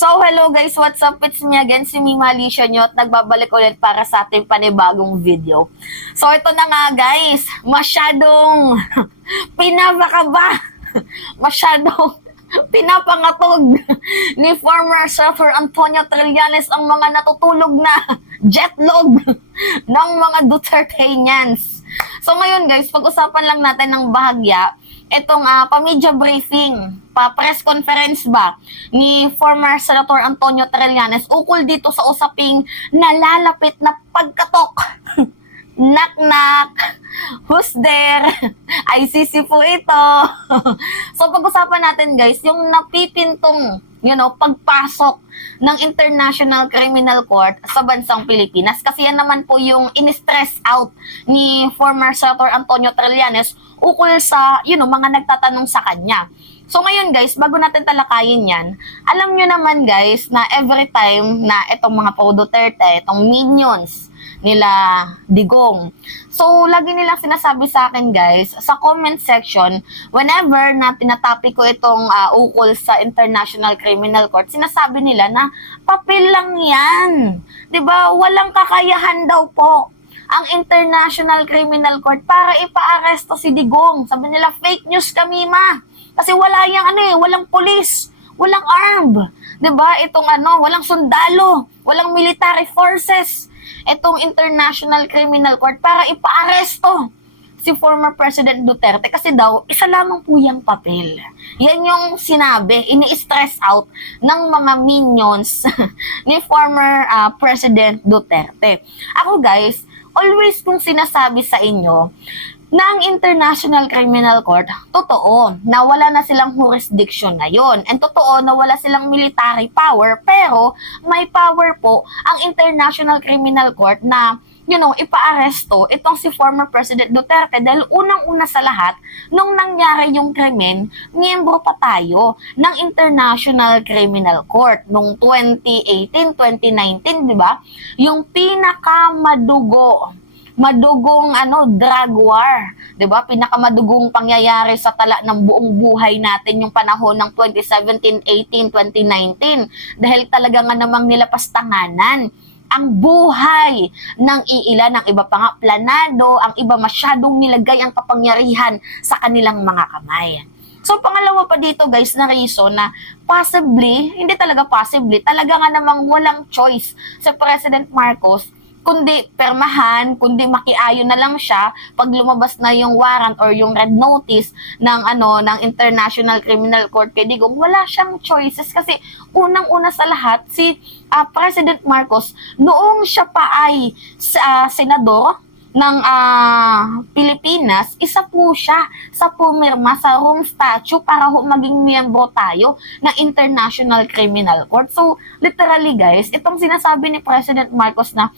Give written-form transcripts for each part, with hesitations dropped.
So, hello guys, what's up? It's me again, si Mima Alicia nyo at nagbabalik ulit para sa ating panibagong video. So, ito na nga guys, masyadong pinapakaba, masyadong pinapangatog ni former Senator Antonio Trillanes ang mga natutulog na jetlog ng mga Duterteñans. So, ngayon guys, pag-usapan lang natin ng bahagya itong pa-media briefing, pa-press conference ba ni former Senator Antonio Trillanes ukol dito sa usaping nalalapit na pagkatok. Knock knock, who's there? ICC po ito. So pag-usapan natin guys, yung napipintong pagpasok ng International Criminal Court sa bansang Pilipinas. Kasi yan naman po yung in-stress out ni former Senator Antonio Trillanes ukol sa, mga nagtatanong sa kanya. So ngayon guys, bago natin talakayin yan, alam nyo naman guys na every time na itong mga Pro Duterte, itong minions nila Digong. So, lagi nilang sinasabi sa akin guys, sa comment section, whenever na tinatopic ko itong ukol sa International Criminal Court, sinasabi nila na papel lang yan. 'Di ba? Walang kakayahan daw po ang International Criminal Court para ipaaresto si Digong. Sabi nila, fake news kami ma. Kasi wala yang walang police, walang armed. 'Di ba? Itong walang sundalo, walang military forces. Itong International Criminal Court para ipaaresto si former President Duterte kasi daw, isa lamang po yung papel. Yan yung sinabi, ini-stress out ng mga minions ni former President Duterte. Ako guys, always kong sinasabi sa inyo, na ang International Criminal Court, totoo, na wala na silang jurisdiction ngayon. And totoo na wala silang military power, pero may power po ang International Criminal Court na, ipaaresto itong si former President Duterte dahil unang-una sa lahat, nung nangyari yung krimen, miyembro pa tayo ng International Criminal Court noong 2018, 2019, di ba? Yung madugong drug war, 'di ba? Pinakamadugong pangyayari sa tala ng buong buhay natin yung panahon ng 2017, 18, 2019 dahil talaga nga namang nilapastanganan ang buhay ng iilan, ng iba pa nga planado, ang iba masyadong nilagay ang kapangyarihan sa kanilang mga kamay. So, pangalawa pa dito guys na reason na possibly, hindi talaga possibly, talaga nga namang walang choice sa President Marcos kundi permahan, kundi makiayon na lang siya pag lumabas na yung warrant or yung red notice ng International Criminal Court kay Digong. Wala siyang choices kasi unang-una sa lahat si President Marcos noong siya pa ay senador ng Pilipinas, isa po siya sa pumirma sa Rome Statute para maging miyembro tayo ng International Criminal Court. So, literally guys, itong sinasabi ni President Marcos na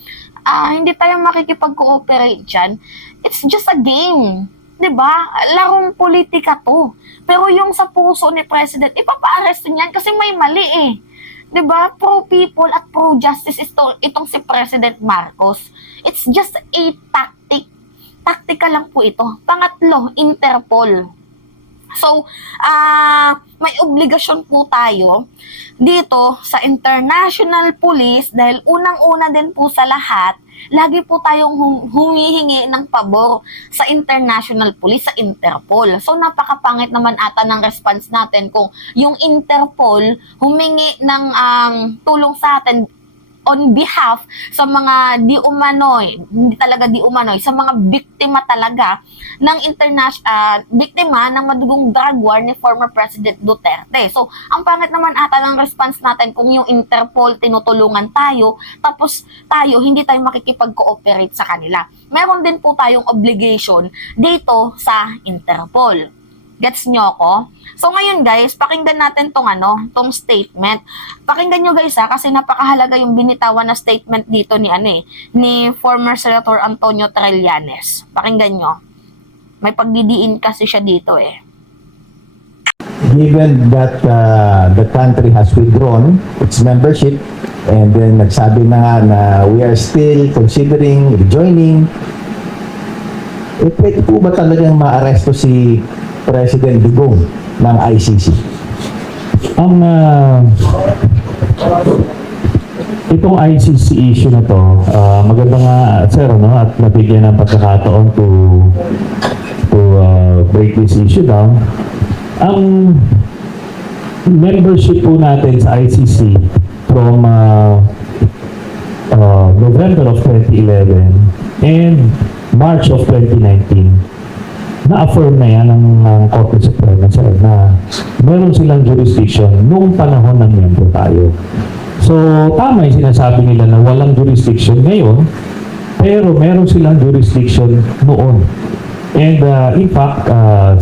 hindi tayo makikipag-cooperate dyan, it's just a game. 'Di ba? Larong politika to. Pero yung sa puso ni President, ipapa-arresto niyan kasi may mali eh. 'Di ba? Pro-people at pro-justice itong si President Marcos. It's just a tactic. Taktika lang po ito. Pangatlo, Interpol. So, may obligasyon po tayo dito sa International Police dahil unang-una din po sa lahat, lagi po tayong humihingi ng pabor sa International Police, sa Interpol. So, napakapangit naman ata ng response natin kung yung Interpol humingi ng tulong sa atin on behalf sa mga hindi talaga di umanoy, sa mga biktima talaga ng biktima ng madugong drug war ni former President Duterte. So, ang pangit naman ata ng response natin kung yung Interpol tinutulungan tayo, tapos hindi tayo makikipag-cooperate sa kanila. Meron din po tayong obligation dito sa Interpol. Gets nyo ako? So ngayon guys, pakinggan natin tong statement. Pakinggan nyo guys kasi napakahalaga yung binitawan na statement dito ni former Senator Antonio Trillanes. Pakinggan nyo. May pagdidiin kasi siya dito eh. Given that the country has withdrawn its membership and then nagsabi na nga na we are still considering rejoining, pwede po ba talagang maaresto si President Digong ng ICC? itong ICC issue na to, maganda nga, sir, no, at nabigyan ng pagkakataon to break this issue down. Ang membership po natin sa ICC from November of 2011 and March of 2019, na-affirm na yan ng Korte Suprema, sir, na meron silang jurisdiction nung panahon ng miyembro tayo. So, tama yung sinasabi nila na walang jurisdiction ngayon, pero meron silang jurisdiction noon. And in fact,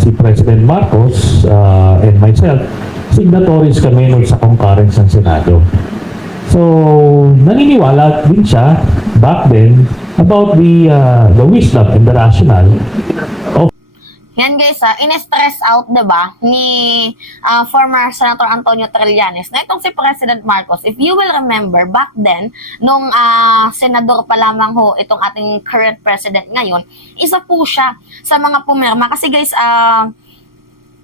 si President Marcos and myself, signatories kami nun sa concurrence ng Senado. So, naniniwala din siya back then about the wisdom and the rationale of Yan guys, in-stress out, 'di ba, ni former Senator Antonio Trillanes na itong si President Marcos. If you will remember, back then, nung senador pa lamang ho itong ating current president ngayon, isa po siya sa mga pumirma. Kasi guys,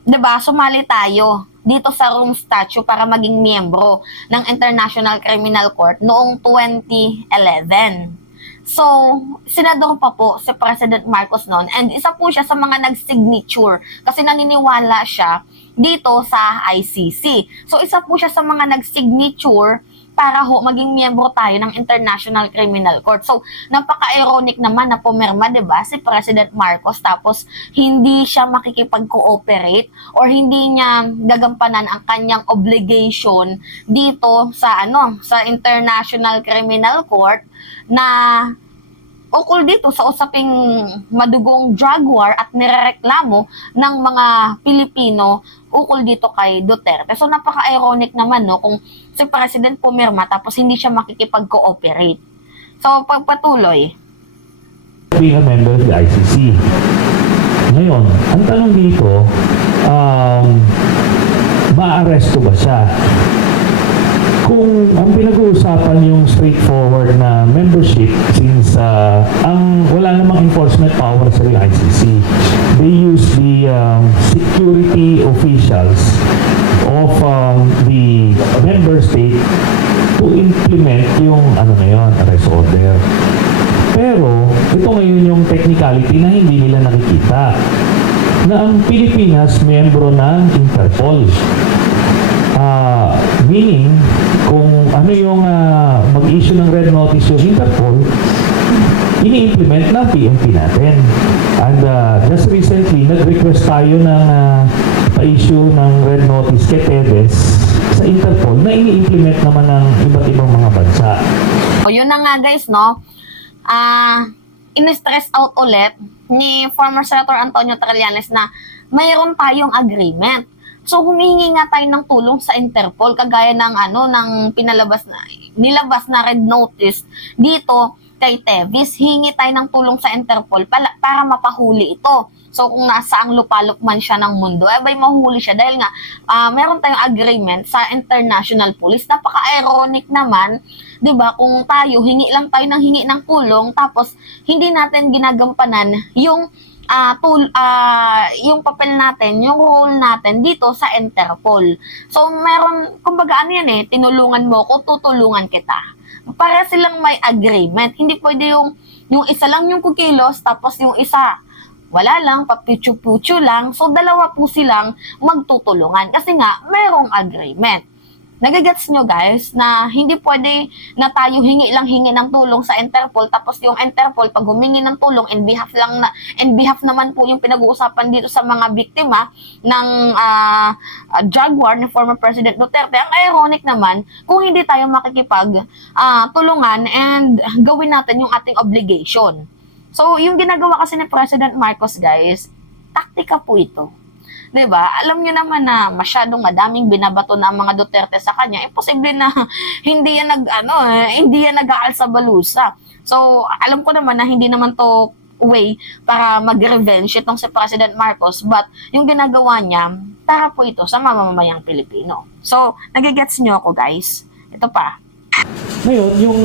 'di ba, sumali tayo dito sa Rome Statute para maging miyembro ng International Criminal Court noong 2011. So, senador pa po si President Marcos noon, and isa po siya sa mga nag-signature kasi naniniwala siya dito sa ICC. So, isa po siya sa mga nag-signature para ho maging miyembro tayo ng International Criminal Court. So, napaka-ironic naman na pumirma, 'di ba, si President Marcos tapos hindi siya makikipag-cooperate or hindi niya gagampanan ang kanyang obligation dito sa sa International Criminal Court na ukol dito sa usaping madugong drug war at nirereklamo ng mga Pilipino ukol dito kay Duterte. So napaka-ironic naman kung si President pumirma tapos hindi siya makikipag-cooperate. So pagpatuloy. being a member of the ICC. Ngayon, ang tanong dito, ma-arresto ba siya? Kung ang pinag-uusapan yung straightforward na membership, since wala namang enforcement power sa ICC, they use the security officials of the member state to implement yung arrest order. Pero ito ngayon yung technicality na hindi nila nakikita, na ang Pilipinas miyembro ng Interpol. Meaning, kung ano yung mag-issue ng red notice yung Interpol, ini-implement ng PNP natin. And just recently, nag-request tayo ng pa-issue ng red notice kay Tevez sa Interpol na ini-implement naman ng iba't ibang mga bansa. O yun na nga guys, no? In-stress out ulit ni former Senator Antonio Trillanes na mayroon tayong agreement. So humihingi nga tayo ng tulong sa Interpol kagaya ng ng nilabas na red notice dito kay Tevez. Hingi tayo ng tulong sa Interpol para mapahuli ito. So kung nasa ang lupalop man siya ng mundo, ay mahuli siya dahil nga meron tayong agreement sa International Police. Napaka-ironic naman, 'di ba? Kung tayo hingi lang tayo ng tulong tapos hindi natin ginagampanan yung yung papel natin, yung role natin dito sa Interpol. So meron, kumbaga tinulungan mo ko, tutulungan kita. Para silang may agreement. Hindi pwede yung isa lang yung kukilos tapos yung isa wala lang, paputyo-putyo lang. So dalawa po silang magtutulungan kasi nga merong agreement. Nagagets nyo guys na hindi pwede na tayo hingi ng tulong sa Interpol tapos yung Interpol pag humingi ng tulong in behalf naman po yung pinag-uusapan dito sa mga biktima ng drug war ni former President Duterte. Ang ironic naman kung hindi tayo makikipag tulungan and gawin natin yung ating obligation. So yung ginagawa kasi ni President Marcos guys, taktika po ito. 'Di ba? Alam niyo naman na masyadong madaming binabato na ang mga Duterte sa kanya. Imposible na hindi yan nag-aal sa balusa. So, alam ko naman na hindi naman to way para mag-revenge itong si President Marcos, but yung ginagawa niya, para po ito sa mamamayang Pilipino. So, nagigets niyo ako, guys. Ito pa. Ngayon, yung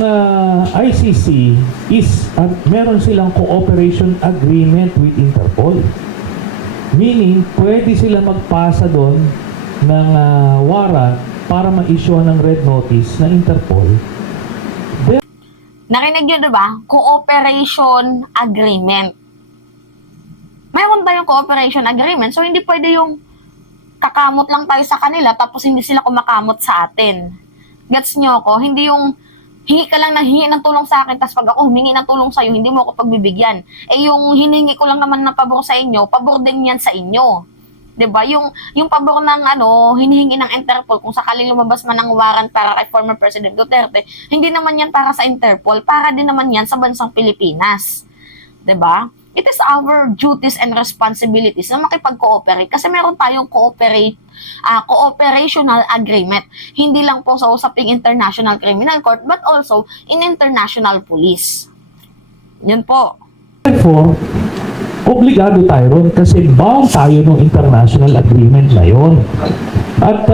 ICC is meron silang cooperation agreement with Interpol. Meaning, pwede sila magpasa doon ng warrant para ma-issue ng red notice na Interpol Narinig nyo, diba? Cooperation agreement. Mayroon tayong cooperation agreement, so hindi pwede yung kakamot lang tayo sa kanila tapos hindi sila kumakamot sa atin. Gets nyo ako? Hindi yung hingi ka lang ng hingi ng tulong sa akin, tapos pag ako humingi ng tulong sa'yo, hindi mo ako pagbibigyan. Eh yung hiningi ko lang naman ng pabor sa inyo, pabor din yan sa inyo. 'Di ba? Yung pabor ng hinihingi ng Interpol kung sakaling lumabas man ng warrant para kay former President Duterte, hindi naman yan para sa Interpol, para din naman yan sa bansang Pilipinas. 'Di ba? It is our duties and responsibilities na makipag-cooperate kasi meron tayong cooperational agreement. Hindi lang po sa usaping International Criminal Court but also in international police. Yun po. Therefore, obligado tayo ron kasi bound tayo ng international agreement na yon. At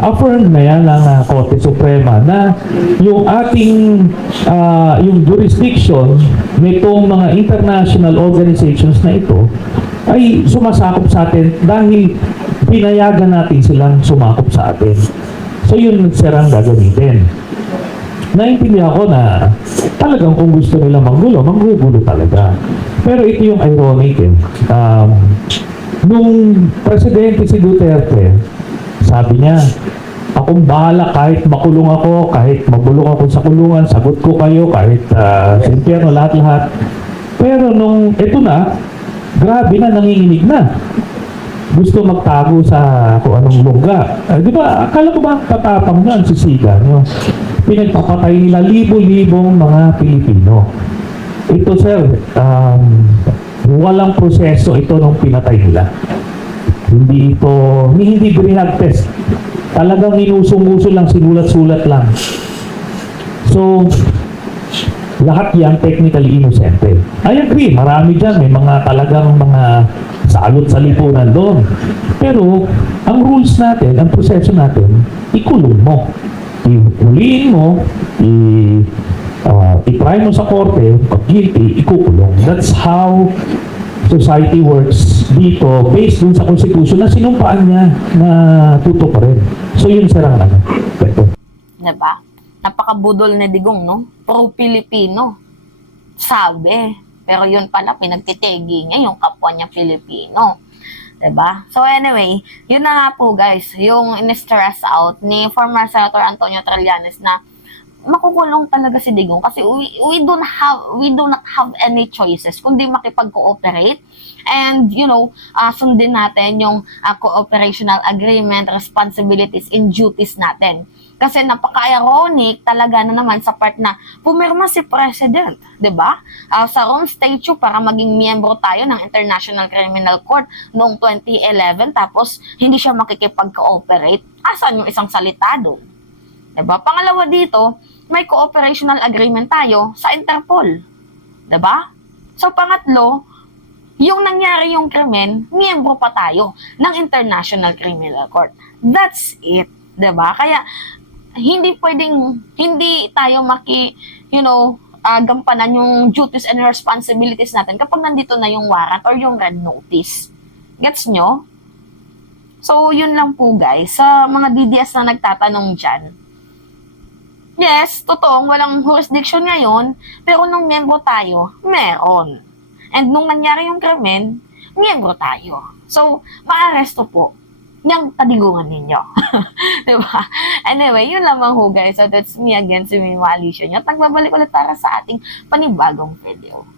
affirm na yan ng Korte Suprema na yung ating yung jurisdiction nitong mga international organizations na ito ay sumasakop sa atin dahil pinayagan natin silang sumakop sa atin. So yun sirang gagamitin. Naintindihan ko na talagang kung gusto nila manggulo talaga. Pero ito yung ironic nung presidente si Duterte, sabi niya, akong bahala kahit makulong ako, kahit mabulong ako sa kulungan, sagot ko kayo, kahit sa impyerno, lahat-lahat. Pero nung ito na, grabe na, nanginginig na. Gusto magtago sa kung anong lungga. Di ba, akala ko ba ang katapang yan, si Siga, no? Pinagpapatay nila libo-libong mga Pilipino. Ito, sir, walang proseso ito nung pinatay nila. Hindi binag test. Talagang inusong-uso lang, sinulat-sulat lang. So, lahat yan technically innocent. I agree, marami dyan. May talagang mga salot sa lipunan doon. Pero, ang rules natin, ang proseso natin, ikulong mo. Ihuliin mo, i-try mo sa korte, pag guilty, ikukulong. That's how society works dito based dun sa constitution na sinumpaan niya na tutuparin. So yun sarang kwento. Diba? Napakabudol ni Digong, no? Pro-Pilipino. Sabi. Pero yun pala, pinagtitegi niya yung kapwa niya Pilipino. Diba? So anyway, yun na nga po guys, yung in-stress out ni former Senator Antonio Trillanes na makukulong talaga si Digong kasi we do not have any choices kundi makipag-cooperate and sundin natin yung cooperational agreement, responsibilities and duties natin. Kasi napaka-ironic talaga na naman sa part na pumirma si President, 'di ba? Sa Rome Statute para maging miyembro tayo ng International Criminal Court noong 2011 tapos hindi siya makikipag-cooperate. Asan yung isang salita doon? 'Di ba? Pangalawa dito, may cooperational agreement tayo sa Interpol. 'Di ba? So pangatlo, yung nangyari yung krimen, miyembro pa tayo ng International Criminal Court. That's it. 'Di ba? Kaya hindi tayo gampanan yung duties and responsibilities natin kapag nandito na yung warrant or yung red notice. Gets nyo? So, yun lang po guys. Sa mga DDS na nagtatanong dyan, yes, totoong walang jurisdiction ngayon, pero nung miyembro tayo, meron. And nung nangyari yung krimen, miyembro tayo. So, maaresto po niyang kadigungan ninyo. Diba? Anyway, yun lamang ho guys. So, that's me again, si Mima Alicia. At nagbabalik ulit para sa ating panibagong video.